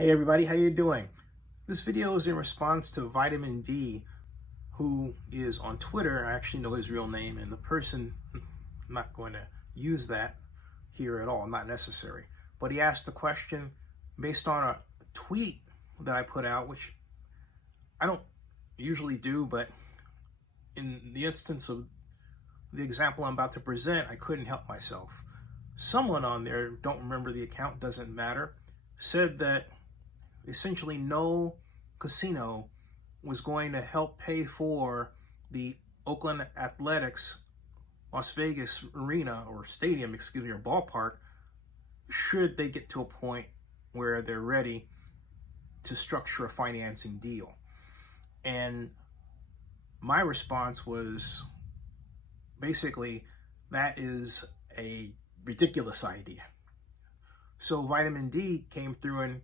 Hey everybody, how you doing? This video is in response to Vitamin D, who is on Twitter. I actually know his real name, and the person, I'm not going to use that here at all, not necessary. But he asked a question based on a tweet that I put out, which I don't usually do, but in the instance of the example I'm about to present, I couldn't help myself. Someone on there, don't remember the account, doesn't matter, said that essentially no casino was going to help pay for the Oakland Athletics Las Vegas arena or stadium, excuse me, or ballpark, should they get to a point where they're ready to structure a financing deal. And my response was basically, that is a ridiculous idea. So Vitamin D came through and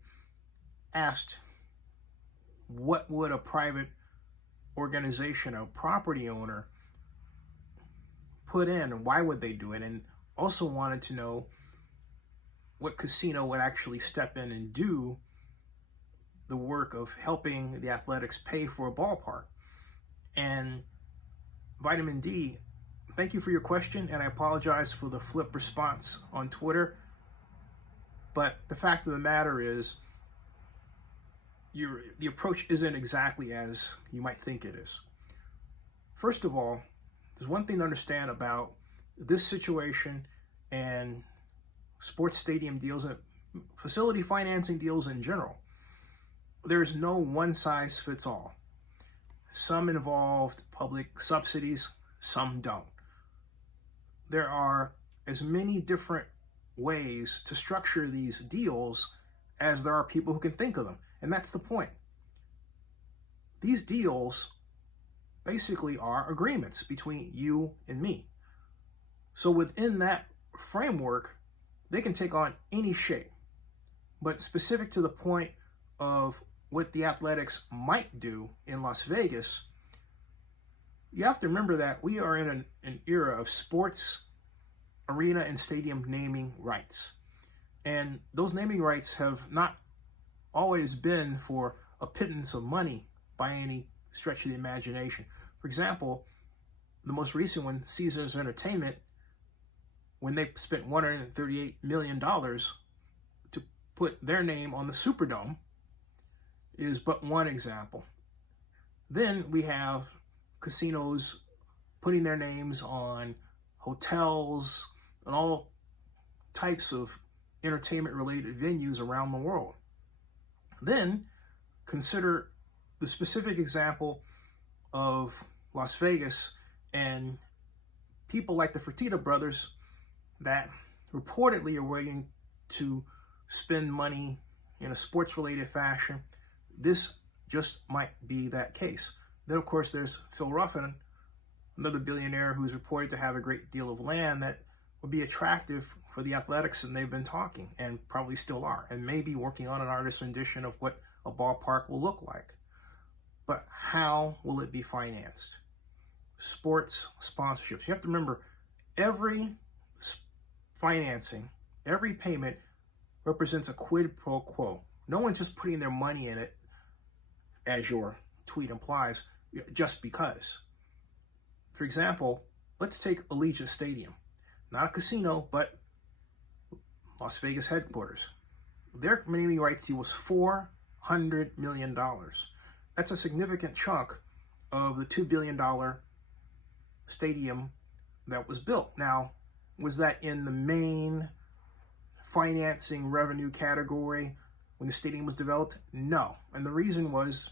asked, what would a private organization, a property owner, put in, and why would they do it? And also wanted to know what casino would actually step in and do the work of helping the Athletics pay for a ballpark. And Vitamin D, thank you for your question, and I apologize for the flip response on Twitter. But the fact of the matter is, the approach isn't exactly as you might think it is. First of all, there's one thing to understand about this situation and sports stadium deals and facility financing deals in general. There's no one size fits all. Some involved public subsidies, some don't. There are as many different ways to structure these deals as there are people who can think of them. And that's the point. These deals basically are agreements between you and me. So within that framework, they can take on any shape. But specific to the point of what the Athletics might do in Las Vegas, you have to remember that we are in an era of sports, arena, and stadium naming rights. And those naming rights have not always been for a pittance of money by any stretch of the imagination. For example, the most recent one, Caesars Entertainment, when they spent $138 million to put their name on the Superdome, is but one example. Then we have casinos putting their names on hotels and all types of entertainment-related venues around the world. Then consider the specific example of Las Vegas and people like the Fertitta brothers that reportedly are waiting to spend money in a sports-related fashion. This just might be that case. Then, of course, there's Phil Ruffin, another billionaire who's reported to have a great deal of land that would be attractive for the Athletics, and they've been talking, and probably still are, and maybe working on an artist rendition of what a ballpark will look like. But how will it be financed? Sports sponsorships. You have to remember, every financing, every payment represents a quid pro quo. No one's just putting their money in it, as your tweet implies, just because. For example, let's take Allegiant Stadium. Not a casino, but Las Vegas headquarters. Their naming rights deal was $400 million. That's a significant chunk of the $2 billion stadium that was built. Now, was that in the main financing revenue category when the stadium was developed? No. And the reason was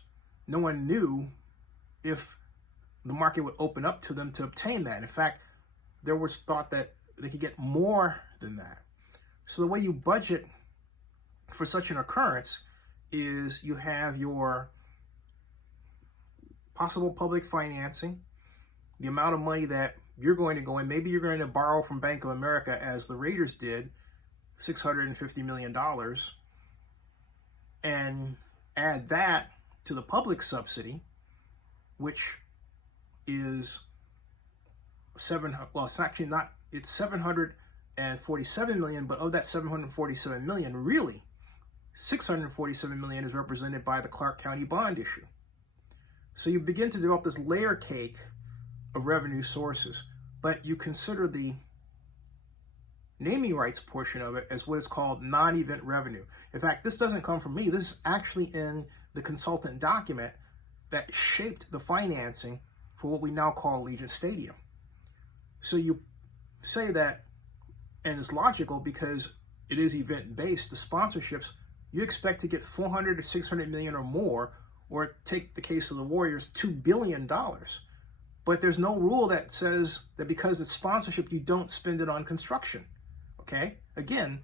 no one knew if the market would open up to them to obtain that. In fact, there was thought that they could get more than that. So the way you budget for such an occurrence is you have your possible public financing, the amount of money that you're going to go in. Maybe you're going to borrow from Bank of America, as the Raiders did, $650 million, and add that to the public subsidy, which is it's actually not, it's $747 million, but of that $747 million, really, $647 million is represented by the Clark County bond issue. So you begin to develop this layer cake of revenue sources, but you consider the naming rights portion of it as what is called non-event revenue. In fact, this doesn't come from me. This is actually in the consultant document that shaped the financing for what we now call Allegiant Stadium. So you say that, and it's logical because it is event-based, the sponsorships, you expect to get 400 to 600 million or more, or take the case of the Warriors, $2 billion. But there's no rule that says that because it's sponsorship, you don't spend it on construction. Okay? Again,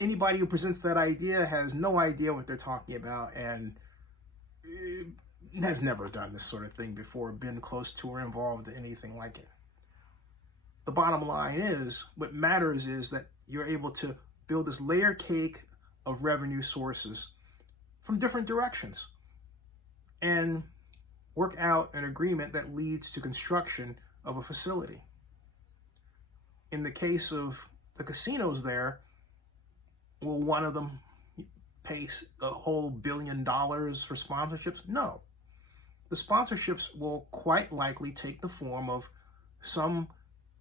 anybody who presents that idea has no idea what they're talking about and has never done this sort of thing before, been close to or involved in anything like it. The bottom line is, what matters is that you're able to build this layer cake of revenue sources from different directions and work out an agreement that leads to construction of a facility. In the case of the casinos there, will one of them pay a whole $1 billion for sponsorships? No. The sponsorships will quite likely take the form of some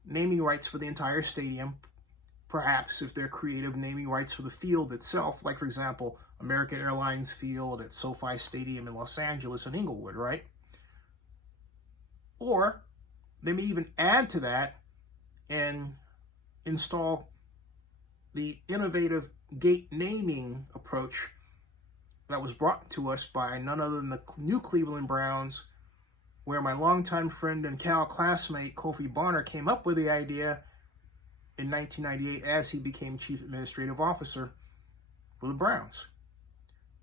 naming rights for the entire stadium, perhaps if they're creative, naming rights for the field itself, like, for example, American Airlines Field at SoFi Stadium in Los Angeles and Inglewood, right? Or they may even add to that and install the innovative gate naming approach that was brought to us by none other than the new Cleveland Browns, where my longtime friend and Cal classmate Kofi Bonner came up with the idea in 1998 as he became Chief Administrative Officer for the Browns.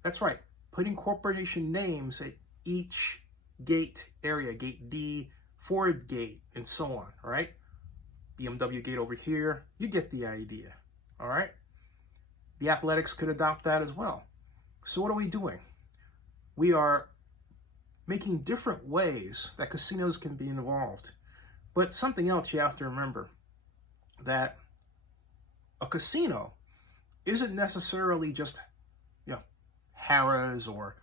That's right, putting corporation names at each gate area, Gate D, Ford Gate, and so on, all right? BMW Gate over here, you get the idea, all right? The Athletics could adopt that as well. So what are we doing? We are making different ways that casinos can be involved. But something else you have to remember, that a casino isn't necessarily just, Harrah's or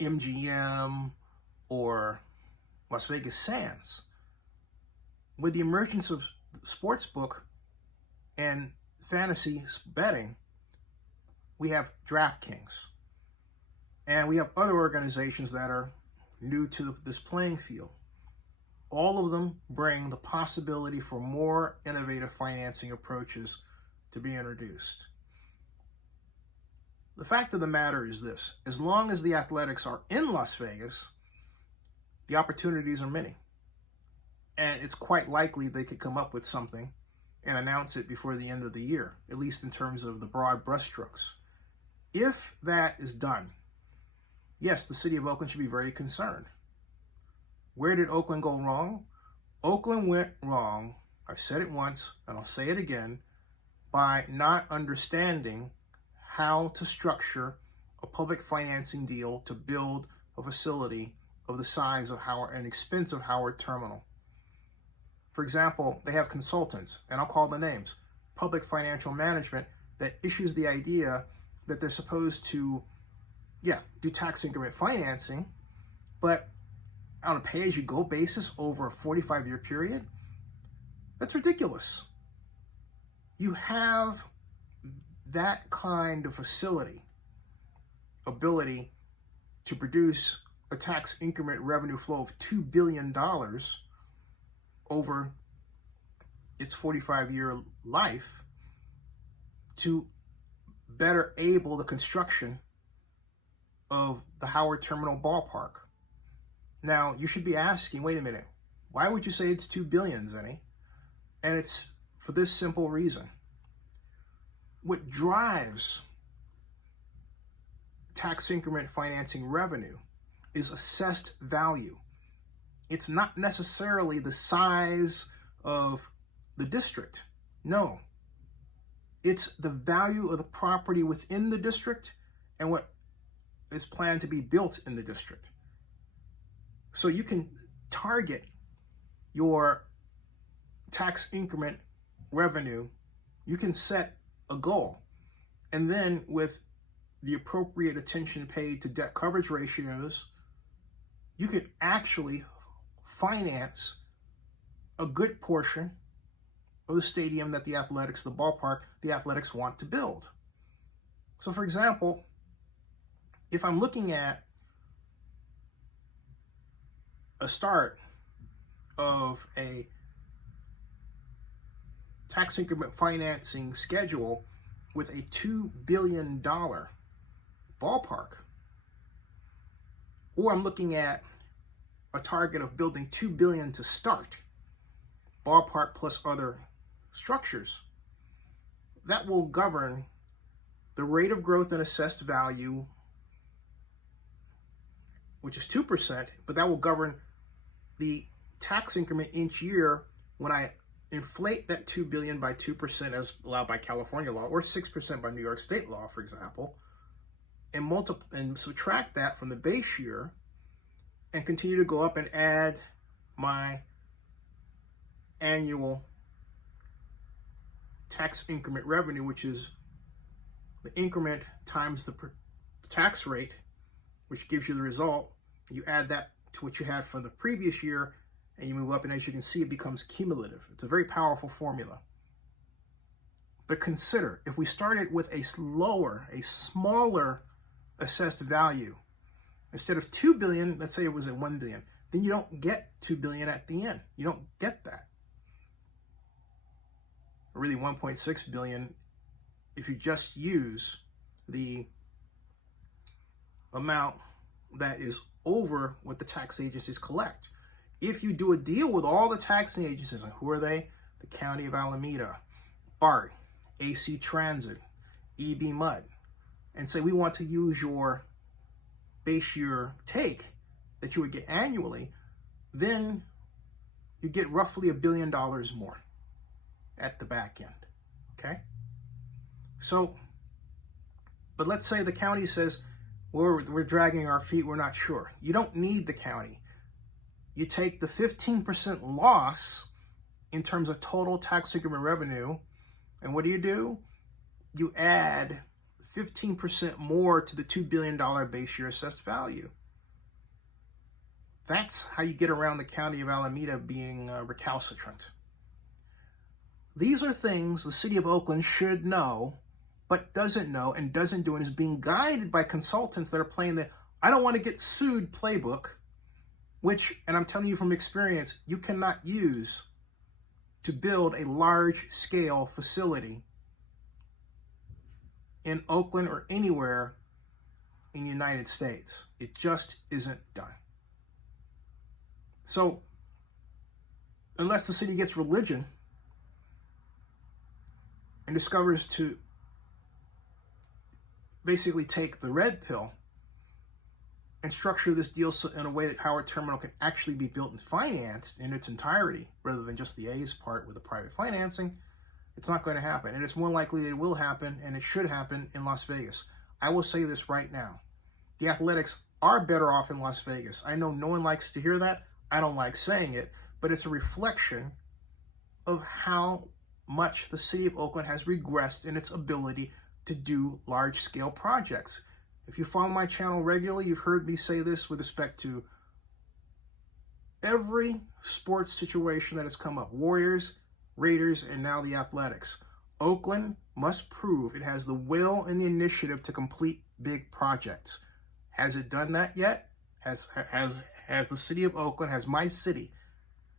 MGM or Las Vegas Sands. With the emergence of sportsbook and fantasy betting, we have DraftKings. And we have other organizations that are new to this playing field. All of them bring the possibility for more innovative financing approaches to be introduced. The fact of the matter is this: as long as the Athletics are in Las Vegas, the opportunities are many. And it's quite likely they could come up with something and announce it before the end of the year, at least in terms of the broad brushstrokes. If that is done, yes, the city of Oakland should be very concerned. Where did Oakland go wrong? Oakland went wrong, I've said it once and I'll say it again, by not understanding how to structure a public financing deal to build a facility of the size of Howard, an expensive Howard Terminal. For example, they have consultants, and I'll call the names, Public Financial Management, that issues the idea that they're supposed to, do tax increment financing, but on a pay-as-you-go basis over a 45-year period. That's ridiculous. You have that kind of facility, ability to produce a tax increment revenue flow of $2 billion over its 45-year life to better able the construction of the Howard Terminal Ballpark. Now, you should be asking, wait a minute, why would you say it's $2 billion, Zenny? And it's for this simple reason. What drives tax increment financing revenue is assessed value. It's not necessarily the size of the district. No. It's the value of the property within the district and what is planned to be built in the district. So you can target your tax increment revenue. You can set a goal. And then with the appropriate attention paid to debt coverage ratios, you could actually finance a good portion of the stadium that the athletics, the ballpark, the athletics want to build. So for example, if I'm looking at a start of a tax increment financing schedule with a $2 billion ballpark, or I'm looking at a target of building $2 billion to start, ballpark plus other structures, that will govern the rate of growth in assessed value, which is 2%, but that will govern the tax increment each year when I inflate that $2 billion by 2% as allowed by California law, or 6% by New York State law, for example, and subtract that from the base year and continue to go up and add my annual tax increment revenue, which is the increment times the tax rate, which gives you the result. You add that to what you had from the previous year, and you move up, and as you can see, it becomes cumulative. It's a very powerful formula. But consider, if we started with a smaller assessed value, instead of $2 billion, let's say it was at $1 billion, then you don't get $2 billion at the end. You don't get that. Or really $1.6 billion if you just use the amount that is over what the tax agencies collect. If you do a deal with all the taxing agencies, and who are they? The County of Alameda, BART, AC Transit, EB Mud, and say we want to use your base year take that you would get annually, then you get roughly $1 billion more at the back end, okay? So, but let's say the county says, we're dragging our feet, we're not sure. You don't need the county. You take the 15% loss in terms of total tax increment revenue, and what do? You add 15% more to the $2 billion base year assessed value. That's how you get around the County of Alameda being recalcitrant. These are things the city of Oakland should know, but doesn't know and doesn't do, and is being guided by consultants that are playing the I don't want to get sued playbook, which, and I'm telling you from experience, you cannot use to build a large-scale facility in Oakland or anywhere in the United States. It just isn't done. So, unless the city gets religion and discovers to basically take the red pill and structure this deal in a way that Howard Terminal can actually be built and financed in its entirety, rather than just the A's part with the private financing, it's not going to happen. And it's more likely that it will happen, and it should happen in Las Vegas. I will say this right now. The Athletics are better off in Las Vegas. I know no one likes to hear that. I don't like saying it, but it's a reflection of how much the city of Oakland has regressed in its ability to do large-scale projects. If you follow my channel regularly, you've heard me say this with respect to every sports situation that has come up. Warriors, Raiders, and now the Athletics. Oakland must prove it has the will and the initiative to complete big projects. Has it done that yet? Has the city of Oakland, has my city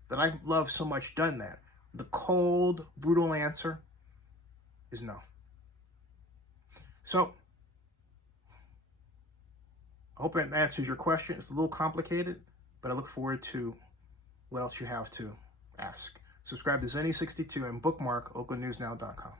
that I love so much done that? The cold, brutal answer is no. So, I hope that answers your question. It's a little complicated, but I look forward to what else you have to ask. Subscribe to Zenny62 and bookmark oaklandnewsnow.com.